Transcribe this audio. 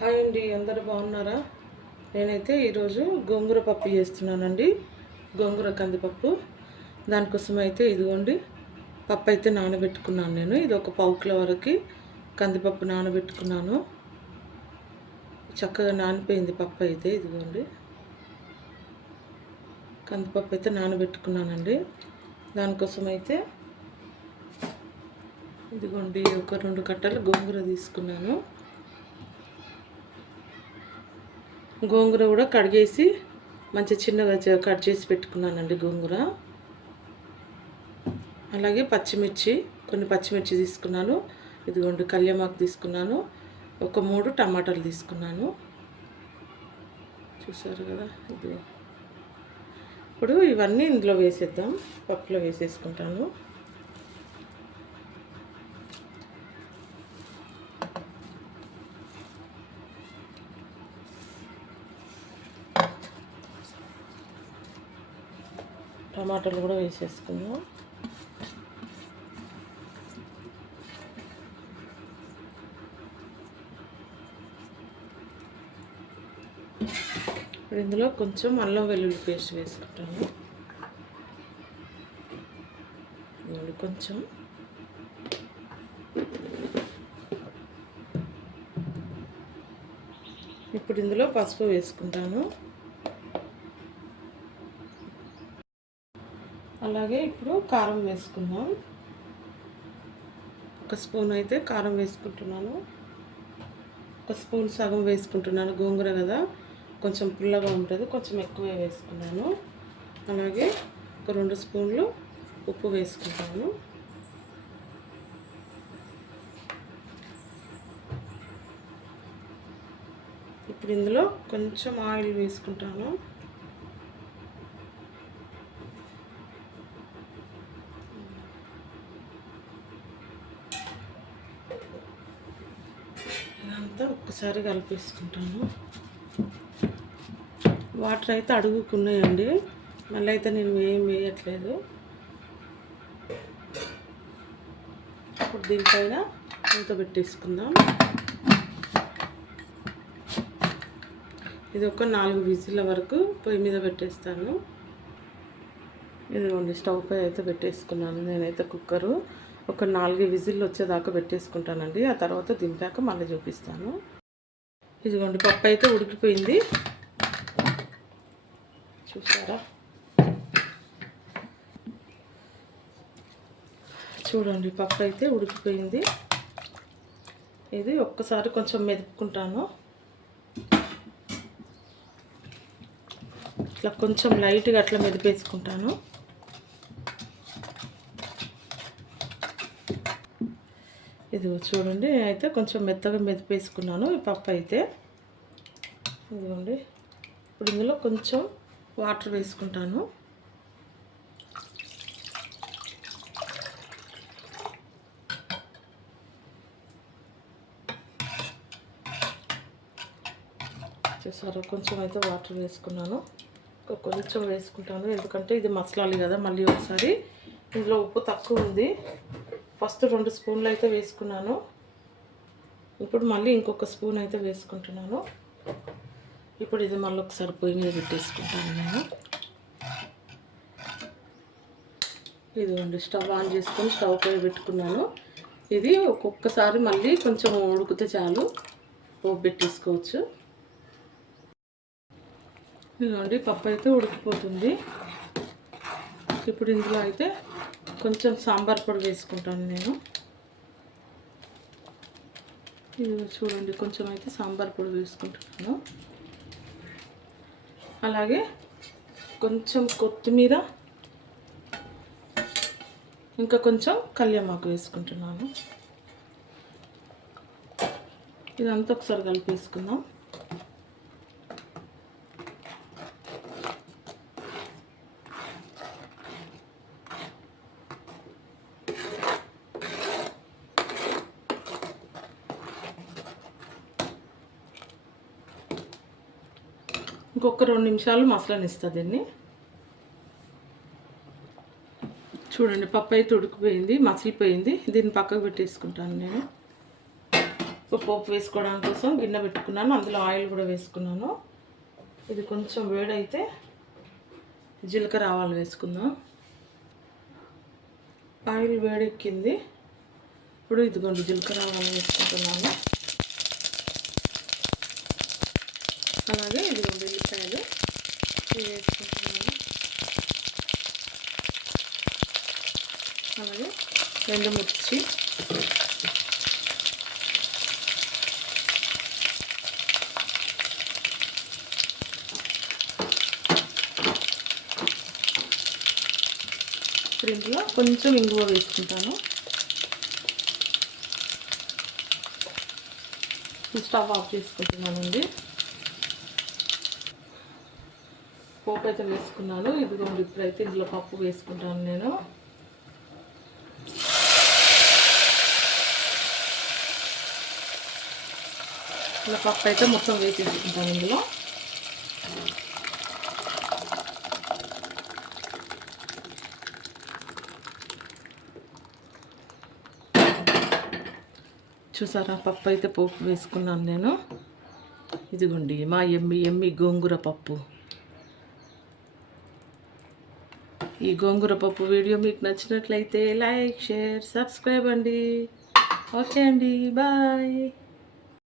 Hi అండి అందరు బాగున్నారా? నేనైతే ఈరోజు గోంగూర పప్పు చేస్తున్నానండి. గోంగూర కందిపప్పు. దానికోసం అయితే ఇదిగోండి పప్పు అయితే నానబెట్టుకున్నాను నేను. ఇది ఒక పావు కిలో వరకు కందిపప్పు నానబెట్టుకున్నాను. చక్కగా నానిపోయింది పప్పు అయితే ఇదిగోండి. కందిపప్పు అయితే నానబెట్టుకున్నానండి. దానికోసం అయితే ఇదిగోండి ఒక రెండు కట్టలు గోంగూర తీసుకున్నాను. గోంగూర కూడా కడిగేసి మంచి చిన్నగా కట్ చేసి పెట్టుకున్నానండి గోంగూర. అలాగే పచ్చిమిర్చి కొన్ని పచ్చిమిర్చి తీసుకున్నాను. ఇదిగోండి కళ్యామాకు తీసుకున్నాను. ఒక మూడు టమాటాలు తీసుకున్నాను. చూసారు కదా ఇది ఇప్పుడు ఇవన్నీ ఇందులో వేసేద్దాం. పప్పులో వేసేసుకుంటాను. టమాటాలు కూడా వేసేసుకుందాం. ఇప్పుడు ఇందులో కొంచెం అల్లం వెల్లుల్లి పేస్ట్ వేసుకుంటాను. కొంచెం. ఇప్పుడు ఇందులో పసుపు వేసుకుంటాను. అలాగే ఇప్పుడు కారం వేసుకుందాం. ఒక స్పూన్ అయితే కారం వేసుకుంటున్నాను. ఒక స్పూన్ సగం వేసుకుంటున్నాను గోంగూర కదా. కొంచెం పుల్లగా ఉంటుంది కొంచెం ఎక్కువే వేసుకున్నాను. అలాగే ఒక రెండు స్పూన్లు ఉప్పు వేసుకుంటాను. ఇప్పుడు ఇందులో కొంచెం ఆయిల్ వేసుకుంటాను. ఇదంతా ఒక్కసారి కలిపేసుకుంటాను. వాటర్ అయితే అడుగుకున్నాయండి. మళ్ళీ అయితే నేను ఏం వేయట్లేదు. ఇప్పుడు దీనిపైన మూత పెట్టేసుకుందాం. ఇది ఒక నాలుగు విజిల్ల వరకు పొయ్యి మీద పెట్టేస్తాను. ఇదిగోండి స్టవ్ పై అయితే పెట్టేసుకున్నాను. నేనైతే కుక్కరు. ఒక నాలుగు విజిల్లు వచ్చేదాకా పెట్టేసుకుంటానండి. ఆ తర్వాత దింపాక మళ్ళీ చూపిస్తాను. ఇదిగోండి పప్పు అయితే ఉడికిపోయింది. చూసారా? చూడండి పప్పు అయితే ఉడికిపోయింది. ఇది ఒక్కసారి కొంచెం మెదుపుకుంటాను. ఇట్లా కొంచెం లైట్గా అట్లా మెదిపేసుకుంటాను. ఇది చూడండి అయితే కొంచెం మెత్తగా మెదిపేసుకున్నాను ఈ పప్పు అయితే. ఇదిగోండి ఇప్పుడు ఇందులో కొంచెం వాటర్ వేసుకుంటాను. చూసారా కొంచెం అయితే వాటర్ వేసుకున్నాను. కొంచెం వేసుకుంటాను ఎందుకంటే ఇది మసలాలి కదా మళ్ళీ ఒకసారి. ఇందులో ఉప్పు తక్కువ ఉంది. ఫస్ట్ రెండు స్పూన్లు అయితే వేసుకున్నాను. ఇప్పుడు మళ్ళీ ఇంకొక స్పూన్ అయితే వేసుకుంటున్నాను. ఇప్పుడు ఇది మళ్ళీ ఒకసారి పొయ్యి మీద పెట్టేసుకుంటాను నేను. ఇదిగోండి స్టవ్ ఆన్ చేసుకొని స్టవ్ పై పెట్టుకున్నాను. ఇది ఒక్కొక్కసారి మళ్ళీ కొంచెం ఉడికితే చాలు. పోపు పెట్టేసుకోవచ్చు. ఇదిగోండి పప్పు అయితే ఉడికిపోతుంది. ఇప్పుడు ఇందులో అయితే కొంచెం సాంబార్ పొడి వేసుకుంటాను నేను. ఇది చూడండి కొంచెం అయితే సాంబార్ పొడి వేసుకుంటున్నాను అలాగే కొంచెం కొత్తిమీర ఇంకా కొంచెం కళ్యామాకు వేసుకుంటున్నాను. ఇదంతా ఒకసారి కలిపేసుకుందాం. ఇంకొక రెండు నిమిషాలు మసలనిస్తా దీన్ని. చూడండి పప్పు అయితే ఉడికిపోయింది మసిలిపోయింది. దీన్ని పక్కకు పెట్టేసుకుంటాను నేను. ఒక పోపు వేసుకోవడానికి కోసం గిన్నె పెట్టుకున్నాను అందులో ఆయిల్ కూడా వేసుకున్నాను. ఇది కొంచెం వేడైతే జీలకర్ర ఆవాలు వేసుకుందాం. ఆయిల్ వేడెక్కింది. ఇప్పుడు ఇదిగోండి జీలకర్ర ఆవాలు వేసుకుంటున్నాను. అలాగే ఇది ఉల్లిపాయలు. వేసుకుంటున్నాను. అలాగే రెండు మిర్చి. ఇప్పుడు కొంచెం ఇంగువ వేసుకుంటాను. స్టవ్ ఆఫ్ చేసుకుంటున్నానండి. పోపు అయితే వేసుకున్నాను ఇదిగోండి ఇప్పుడైతే ఇందులో పప్పు వేసుకుంటాను నేను. ఇలా పప్పు అయితే మొత్తం వేసేసుకుంటాను ఇందులో. చూసారా? పప్పు అయితే పోపు వేసుకున్నాను నేను. ఇదిగోండి మా ఎమ్మి ఎమ్మి గోంగూర పప్పు. ఈ గోంగూర పప్పు వీడియో మీకు నచ్చినట్లయితే లైక్ షేర్ సబ్స్క్రైబ్ అండి. ఓకే అండి బాయ్.